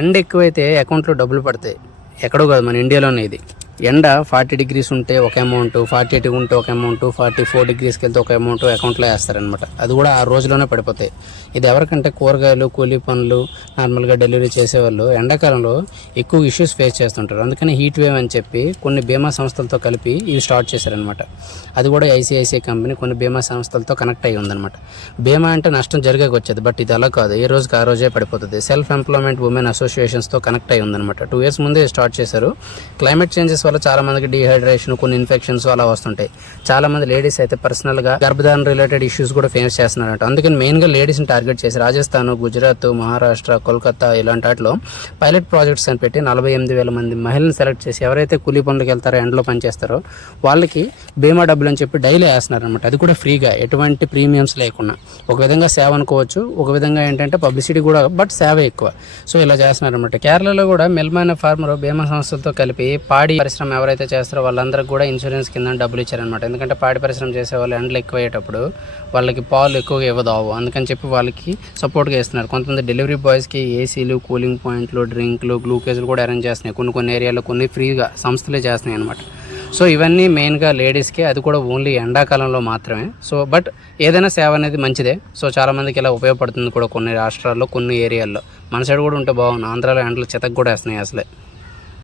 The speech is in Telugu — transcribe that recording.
ఎండ ఎక్కువైతే అకౌంట్లో డబ్బులు పడతాయి. ఎక్కడో కాదు, మన ఇండియాలోనే. ఇది ఎండ 40 degrees ఉంటే ఒక అమౌంట్, 48 ఉంటే ఒక అమౌంట్, 44 degreesకి వెళ్తే ఒక అమౌంట్ అకౌంట్లో వేస్తారనమాట. అది కూడా ఆ రోజులోనే పడిపోతాయి. ఇది ఎవరికంటే కూరగాయలు, కూలీ పనులు, నార్మల్గా డెలివరీ చేసేవాళ్ళు ఎండాకాలంలో ఎక్కువ ఇష్యూస్ ఫేస్ చేస్తుంటారు. అందుకని హీట్ వేవ్ అని చెప్పి కొన్ని బీమా సంస్థలతో కలిపి ఇవి స్టార్ట్ చేశారనమాట. అది కూడా ఐసిఐసిఐ కంపెనీ కొన్ని బీమా సంస్థలతో కనెక్ట్ అయ్యి ఉందన్నమాట. బీమా అంటే నష్టం జరిగాక వచ్చేది, బట్ ఇది అలా కాదు, ఏ రోజుకి ఆ రోజే పడిపోతుంది. సెల్ఫ్ ఎంప్లాయ్మెంట్ ఉమెన్ అసోసియేషన్స్తో కనెక్ట్ అయ్యి ఉందన్నమాట. 2 years ముందే స్టార్ట్ చేశారు. క్లైమేట్ చేంజెస్ వల్ల చాలా మందికి డీహైడ్రేషన్, కొన్ని ఇన్ఫెక్షన్స్ అలా వస్తుంటాయి. చాలా మంది లేడీస్ అయితే పర్సనల్గా గర్భధారణ రిలేటెడ్ ఇష్యూస్ కూడా ఫేస్ చేస్తున్నారంట. అందుకని మెయిన్గా లేడీస్ని టార్గెట్ చేసి రాజస్థాన్, గుజరాత్, మహారాష్ట్ర, కోల్కతా ఇలాంటి వాటిలో పైలట్ ప్రాజెక్ట్స్ అని పెట్టి 48,000 మంది మహిళలను సెలెక్ట్ చేసి ఎవరైతే కూలీ పనులకు వెళ్తారో, ఎండలో పనిచేస్తారో వాళ్ళకి బీమా డబ్బులు అని చెప్పి డైలీ వేస్తున్నారనమాట. అది కూడా ఫ్రీగా, ఎటువంటి ప్రీమియమ్స్ లేకుండా. ఒక విధంగా సేవ అనుకోవచ్చు, ఒక విధంగా ఏంటంటే పబ్లిసిటీ కూడా, బట్ సేవ ఎక్కువ. సో ఇలా చేస్తున్నారనమాట. కేరళలో కూడా మెల్మాన్ ఫార్మర్ బీమా సంస్థలతో కలిపి పాడి పరిశ్రమ ఎవరైతే చేస్తారో వాళ్ళందరికీ కూడా ఇన్సూరెన్స్ కింద డబ్బులు ఇచ్చారనమాట. ఎందుకంటే పాడి పరిశ్రమ చేసే వాళ్ళు ఎండలు ఎక్కువ అయ్యేటప్పుడు వాళ్ళకి పాలు ఎక్కువగా ఇవ్వదావు, అందుకని చెప్పి వాళ్ళకి సపోర్ట్గా ఇస్తున్నారు. కొంతమంది డెలివరీ బాయ్స్కి ఏసీలు, కూలింగ్ పాయింట్లు, డ్రింక్లు, గ్లూకోజ్లు కూడా అరేంజ్ చేస్తున్నాయి. కొన్ని ఏరియాలో కొన్ని ఫ్రీగా సంస్థలే చేస్తున్నాయి అనమాట. సో ఇవన్నీ మెయిన్గా లేడీస్కి, అది కూడా ఓన్లీ ఎండాకాలంలో మాత్రమే. సో బట్ ఏదైనా సేవ అనేది మంచిదే. సో చాలామందికి ఇలా ఉపయోగపడుతుంది కూడా కొన్ని రాష్ట్రాల్లో, కొన్ని ఏరియాల్లో. మన సైడ్ కూడా ఉంటే బాగుంది. ఆంధ్రాలో ఎండలు చితక్ కూడా వేస్తున్నాయి అసలే.